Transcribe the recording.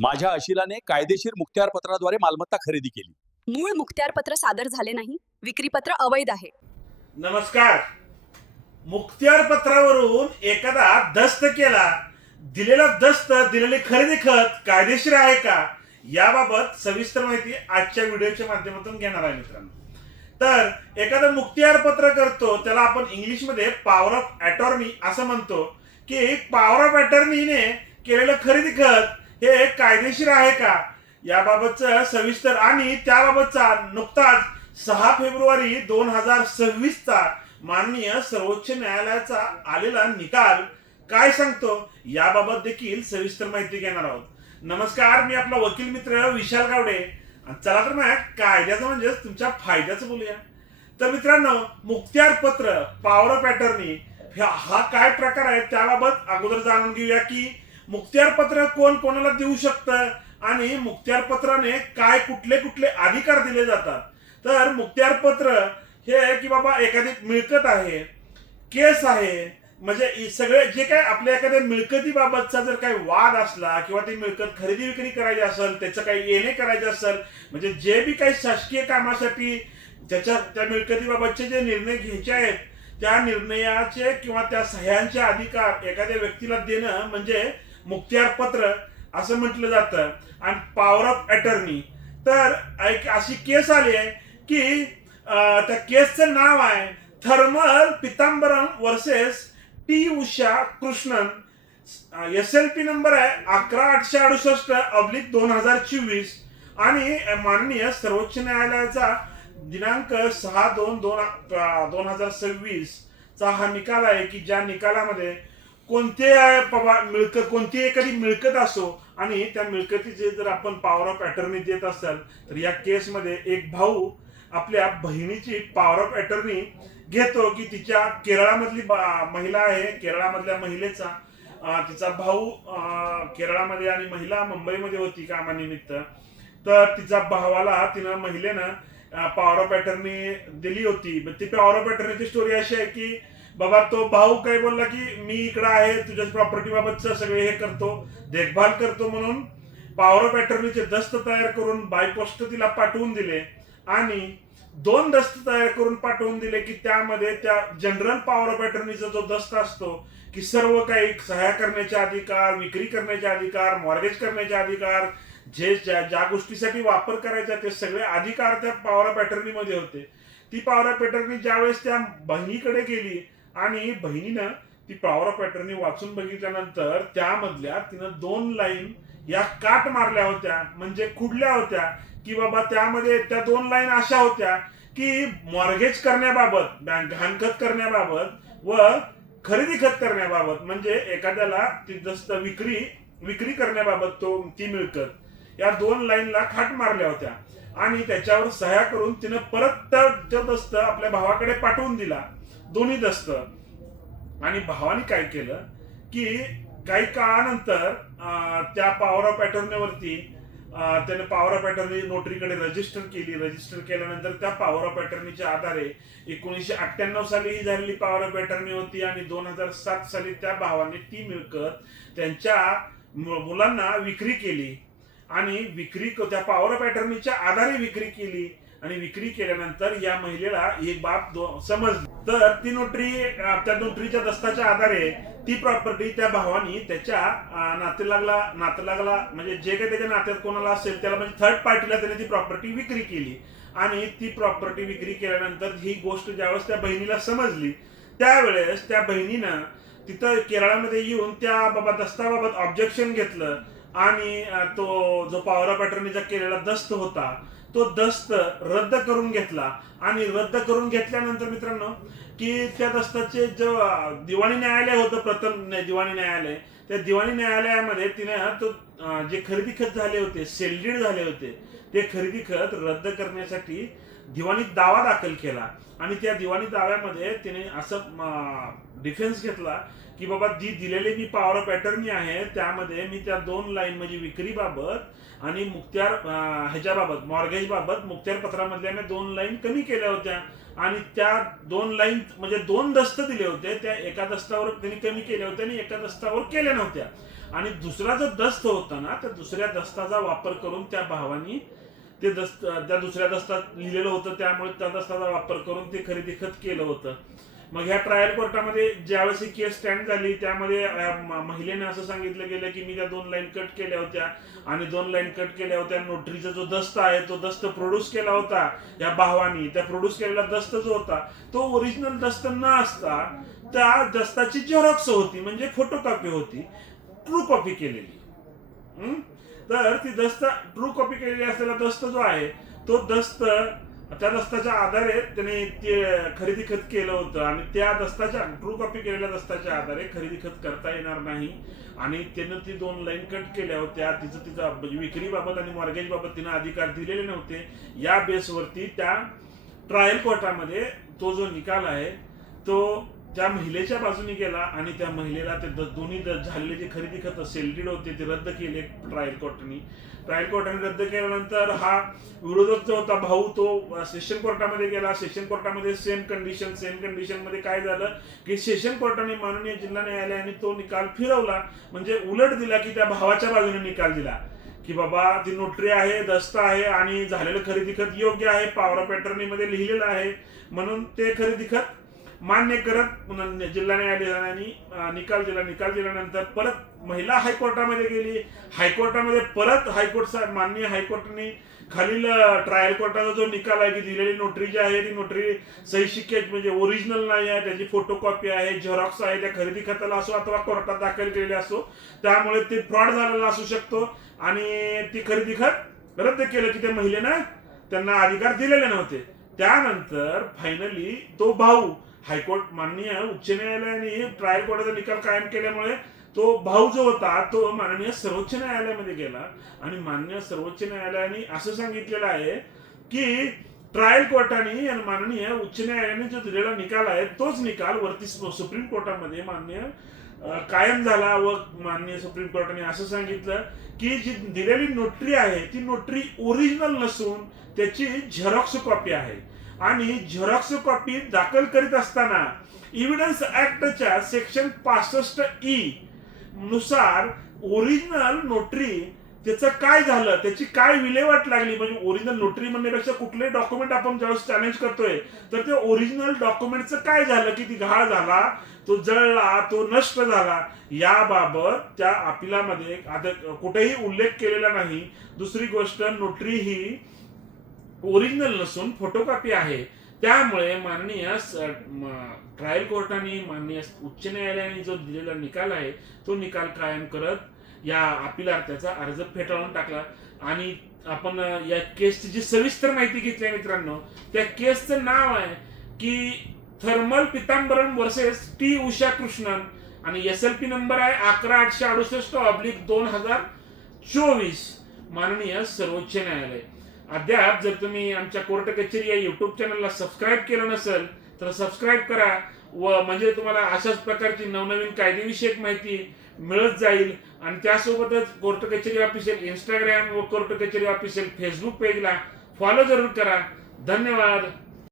माझ्या अशिलाने कायदेशीर मुखत्यारपत्राद्वारे मालमत्ता खरेदी केली. मूळ मुखत्यारपत्र सादर झाले नाही. विक्रीपत्र अवैध आहे. नमस्कार. मुखत्यारपत्रावरून एखादा दस्त केला, दिलेला दस्त, दिलेले खरेदी खत कायदेशीर आहे का, याबाबत सविस्तर माहिती आजच्या व्हिडिओच्या माध्यमातून घेणार आहे मित्रांनो. तर एखादं मुखत्यारपत्र करतो त्याला आपण इंग्लिशमध्ये पॉवर ऑफ अटॉर्नी असं म्हणतो, की पॉवर ऑफ अटॉर्नीने केलेलं खरेदी खत हे कायदेशीर आहे का, याबाबतचं सविस्तर आणि त्याबाबतचा नुकताच 6 फेब्रुवारी 2026 चा माननीय सर्वोच्च न्यायालयाचा आलेला निकाल काय सांगतो, याबाबत देखील सविस्तर माहिती घेणार आहोत. नमस्कार, मी आपला वकील मित्र विशाल गावडे. चला तर मग कायद्याचं म्हणजेच तुमच्या फायद्याचं बोलूया. तर मित्रांनो, मुखत्यारपत्र पॉवर ऑफ अटॉर्नी हा काय प्रकार आहे त्याबाबत अगोदर जाणून घेऊया, की मुखत्यारपत्र कोण कोणाला देऊ शकतं आणि मुखत्यारपत्राने काय कुठले कुठले अधिकार दिले जातात. तर मुखत्यारपत्र हे की बाबा एखादी मिळकत आहे, केस आहे, म्हणजे सगळे जे काय आपल्या एखाद्या मिळकतीबाबतचा जर काही वाद असला किंवा ती मिळकत खरेदी विक्री करायची असेल, त्याचं काही येणे करायचे असेल, म्हणजे जे बी काही शासकीय कामासाठी त्या मिळकतीबाबतचे जे निर्णय घ्यायचे आहेत त्या निर्णयाचे किंवा त्या सह्यांचे अधिकार एखाद्या व्यक्तीला देणं म्हणजे मुखत्यारपत्र असं म्हटलं जातं. आणि पॉवर ऑफ अटॉर्नी, तर एक अशी केस आली आहे की त्या केसचं नाव आहे Tharmal Pitambaram versus T Usha Krishnan. SLP number आहे 11868/2024 आणि माननीय सर्वोच्च न्यायालयाचा दिनांक 6/2/2026 चा हा निकाल आहे, की ज्या निकालामध्ये कोणती एखादी मिळकत असो आणि त्या मिळकतीचे जर आपण पॉवर ऑफ अटॉर्नी देत असाल, तर या केसमध्ये एक भाऊ आपल्या बहिणीची पॉवर ऑफ अटॉर्नी घेतो, की तिच्या केरळामधली महिला आहे, केरळामधल्या महिलेचा तिचा भाऊ केरळामध्ये आणि महिला मुंबईमध्ये होती कामानिमित्त. तर तिच्या भावाला महिलेनं पॉवर ऑफ अटॉर्नी दिली होती. ती पॉवर ऑफ अटॉर्नीची स्टोरी अशी आहे की बाबा तो भाऊ काय बोलला की मी इकडं आहे, तुझ्या प्रॉपर्टी बाबतचं सगळे हे करतो, देखभाल करतो, म्हणून पॉवर ऑफ अटॉर्नीचे दस्त तयार करून बाय पोस्ट तिला पाठवून दिले आणि 2 दस्त तयार करून पाठवून दिले, की त्यामध्ये त्या जनरल पॉवर ऑफ अटॉर्नीचा जो दस्त असतो, की सर्व काही सह्या करण्याचे अधिकार, विक्री करण्याचे अधिकार, मॉर्गेज करण्याचे अधिकार, जे ज्या गोष्टीसाठी वापर करायचा ते सगळे अधिकार त्या पॉवर ऑफ अटॉर्नी मध्ये होते. ती पॉवर ऑफ अटॉर्नी ज्यावेळेस त्या बहिणीकडे गेली आणि बहिणीनं ती पॉवर ऑफ अटॉर्नी वाचून बघितल्यानंतर त्यामधल्या तिनं 2 लाईन या काट मारल्या होत्या, म्हणजे खुडल्या होत्या, की बाबा त्यामध्ये त्या 2 लाईन अशा होत्या की मॉर्गेज करण्याबाबत, गहाणखत करण्याबाबत व खरेदी खत करण्याबाबत, म्हणजे एखाद्याला ती दस्त विक्री करण्याबाबत ती मिळकत, या 2 लाईनला खाट मारल्या होत्या आणि त्याच्यावर सह्या करून तिनं परत तो दस्त आपल्या भावाकडे पाठवून दिला, दोन्ही दस्त. आणि भावाने काय केलं की काही काळानंतर त्या पॉवर ऑफ अटॉर्नीवरती त्याने पॉवर ऑफ अटॉर्नी नोटरीकडे रजिस्टर केली. रजिस्टर केल्यानंतर त्या पॉवर ऑफ अटॉर्नीच्या आधारे 1998 साली ही झालेली पॉवर ऑफ अटॉर्नी होती आणि 2007 साली त्या भावाने ती मिळकत त्यांच्या मुलांना विक्री केली आणि त्या पॉवर ऑफ अटॉर्नीच्या आधारे विक्री केली. आणि विक्री केल्यानंतर या महिलेला एक बाब समजली, तर ती त्या नोटरीच्या दस्ताच्या आधारे ती प्रॉपर्टी त्या भावानी त्याच्या नातलागला म्हणजे जे काही त्याच्या नात्यात कोणाला असेल त्याला, म्हणजे थर्ड पार्टीला त्याने ती प्रॉपर्टी विक्री केली. आणि ती प्रॉपर्टी विक्री केल्यानंतर ही गोष्ट ज्यावेळेस त्या बहिणीला समजली, त्यावेळेस त्या बहिणीनं तिथं केरळामध्ये येऊन त्या दस्ताबाबत ऑब्जेक्शन घेतलं आणि तो जो पॉवर ऑफ अटॉर्नीचा केलेला दस्त होता तो दस्त रद्द करून घेतला. आणि रद्द करून घेतल्यानंतर मित्रांनो, की त्या दस्ताचे जो दिवाणी न्यायालय होतं, प्रथम दिवाणी न्यायालय, त्या दिवाणी न्यायालयामध्ये तिने जे खरेदी खत झाले होते, सेलडीड झाले होते, ते खरेदी खत रद्द करण्यासाठी दिवाणीत दावा दाखल केला. आणि त्या दिवाणी दाव्यामध्ये तिने असं डिफेन्स घेतला की बाबा दिलेली मी पॉवर ऑफ अटॉर्नी आहे, त्यामध्ये मी त्या 2 लाईन म्हणजे विक्रीबाबत आणि ह्याच्याबाबत मॉर्गेज बाबत मुखत्यारपत्रामधल्या मी 2 लाईन कमी केल्या होत्या आणि त्या 2 लाईन म्हणजे 2 दस्त दिले होते, त्या एका दस्तावर त्यांनी कमी केल्या होत्या आणि एका दस्तावर केल्या नव्हत्या. आणि दुसरा जो दस्त होता ना त्या दुसऱ्या दस्ताचा वापर करून त्या भावानी ते त्या दुसऱ्या दस्तात लिहिलेलं होतं, त्यामुळे त्या दस्ताचा वापर करून ते खरेदी खत केलं होतं. मग ह्या ट्रायल कोर्टामध्ये ज्यावेळेस ही केस स्टँड झाली त्यामध्ये महिलेने असं सांगितलं गेलं की मी त्या 2 लाईन कट केल्या होत्या आणि 2 लाईन कट केल्या होत्या. नोटरीचा जो दस्त आहे तो दस्त प्रोड्यूस केला होता या भावानी. त्या प्रोड्यूस केलेला दस्त जो होता तो ओरिजिनल दस्त न असता त्या दस्ताची झेरॉक्स होती, म्हणजे फोटोकॉपी होती, ट्रू कॉपी केलेली. तर ती दस्त ट्रू कॉपी केलेली असलेला दस्त जो आहे तो दस्त त्या दस्ताच्या आधारे त्याने ते खरेदी खत केलं होतं आणि त्या दस्ताच्या ट्रू कॉपी केलेल्या दस्ताच्या आधारे खरेदी खत करता येणार नाही आणि त्यानं ती 2 लाईन कट केल्या होत्या. तिचा विक्रीबाबत आणि मॉर्गेज बाबत तिनं अधिकार दिलेले नव्हते. या बेसवरती त्या ट्रायल कोर्टामध्ये तो जो निकाल आहे तो त्या महिलेच्या बाजूने गेला आणि त्या महिलेला ते दोन्ही झालेले जे खरेदी खत सेल्डेड होते ते रद्द केले ट्रायल कोर्टाने. ट्रायल कोर्टाने रद्द केल्यानंतर हा विरोधक जो होता भाऊ तो सेशन कोर्टामध्ये गेला. सेशन कोर्टामध्ये सेम कंडिशन मध्ये काय झालं की सेशन कोर्टाने माननीय जिल्हा न्यायालयाने तो निकाल फिरवला, म्हणजे उलट दिला की त्या भावाच्या बाजूने निकाल दिला की बाबा ती नोटरी आहे, दस्त आहे आणि झालेलं खरेदी खत योग्य आहे, पॉवर ऑफ अटर्नी मध्ये लिहिलेलं आहे, म्हणून ते खरेदी खत मान्य करत जिल्हा न्यायालयाने निकाल दिला. निकाल दिल्यानंतर परत महिला हायकोर्टामध्ये गेली. हायकोर्टामध्ये परत माननीय हायकोर्टाने खालील ट्रायल कोर्टाचा जो निकाल आहे की दिलेली नोटरी जी आहे ती नोटरी सही शिक्के म्हणजे ओरिजिनल नाही आहे, त्याची फोटोकॉपी आहे, झेरॉक्स आहे, त्या खरेदी खताला असो अथवा कोर्टात दाखल केलेले असो, त्यामुळे ते फ्रॉड झालेला असू शकतो आणि ती खरेदी खत रद्द केलं की त्या महिलेनं त्यांना अधिकार दिलेले नव्हते. त्यानंतर फायनली तो भाऊ हायकोर्ट माननीय उच्च न्यायालयाने ट्रायल कोर्टाचा निकाल कायम केल्यामुळे तो भाऊ जो होता तो माननीय सर्वोच्च न्यायालयामध्ये गेला आणि माननीय सर्वोच्च न्यायालयाने असं सांगितलेलं आहे की ट्रायल कोर्टाने आणि माननीय उच्च न्यायालयाने जो दिलेला निकाल आहे तोच निकाल वरती सुप्रीम कोर्टामध्ये मान्य कायम झाला व माननीय सुप्रीम कोर्टाने असं सांगितलं की जी दिलेली नोटरी आहे ती नोटरी ओरिजिनल नसून त्याची झेरॉक्स कॉपी आहे आणि झेरॉक्स कॉपी दाखल करीत असताना एव्हिडन्स ऍक्टच्या सेक्शन 65E नुसार ओरिजिनल नोटरी त्याचं काय झालं, त्याची काय विल्हेवाट लागली, म्हणजे ओरिजिनल नोटरी म्हणण्यापेक्षा कुठले डॉक्युमेंट आपण ज्यावेळेस चॅलेंज करतोय तर ते ओरिजिनल डॉक्युमेंटचं काय झालं, की ती घाळ झाला, तो जळला, तो नष्ट झाला, याबाबत त्या अपिलामध्ये कुठेही उल्लेख केलेला नाही. दुसरी गोष्ट, नोटरी ही ओरिजिनल नसून फोटोकॉपी आहे. त्यामुळे माननीय ट्रायल कोर्टाने माननीय उच्च न्यायालयाने जो दिलेला निकाल आहे तो निकाल कायम करत या अपिलार्थ्याचा अर्ज फेटाळून टाकला. आणि आपण या केसची जी सविस्तर माहिती घेतली आहे मित्रांनो, त्या केसचं नाव आहे की थर्मल पितांबरम वर्सेस टी उषा कृष्णन आणि SLP नंबर आहे 11868/2024 माननीय सर्वोच्च न्यायालय. अद्याप जर तुम्ही आमच्या कोर्ट कचेरी या युट्यूब चॅनलला सबस्क्राईब केलं नसेल तर सबस्क्राईब करा व म्हणजे तुम्हाला अशाच प्रकारची नवनवीन कायदेविषयक माहिती मिळत जाईल. आणि त्यासोबतच कोर्ट कचेरी ऑफिशियल इंस्टाग्राम व कोर्ट कचेरी ऑफिशियल फेसबुक पेजला फॉलो जरूर करा. धन्यवाद.